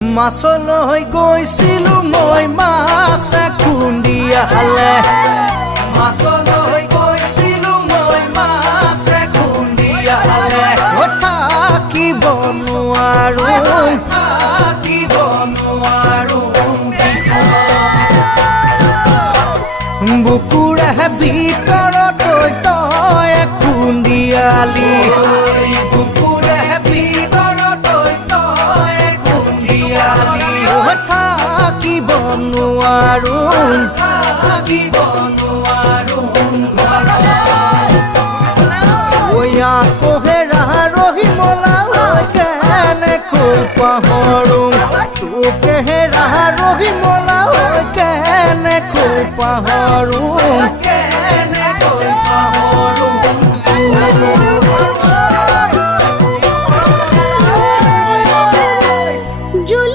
মাছলৈ গৈছিলোঁ মই মাছ খুন্দিয়ালে মাছলৈ গৈছিলোঁ মই মাছ খুন্দিয়ালে থাকিব নোৱাৰো বুকুৰে ভিতৰত তই খুন্দিয়ালি বুকুৰে ভিতৰত তই খুন্দিয়ালি থাকিব নোৱাৰো কোহেৰা ৰহিমলা কেনেকৈ পাহৰোঁ তোকেহেৰা ৰহিমলা কেনেকৈ পাহৰোঁ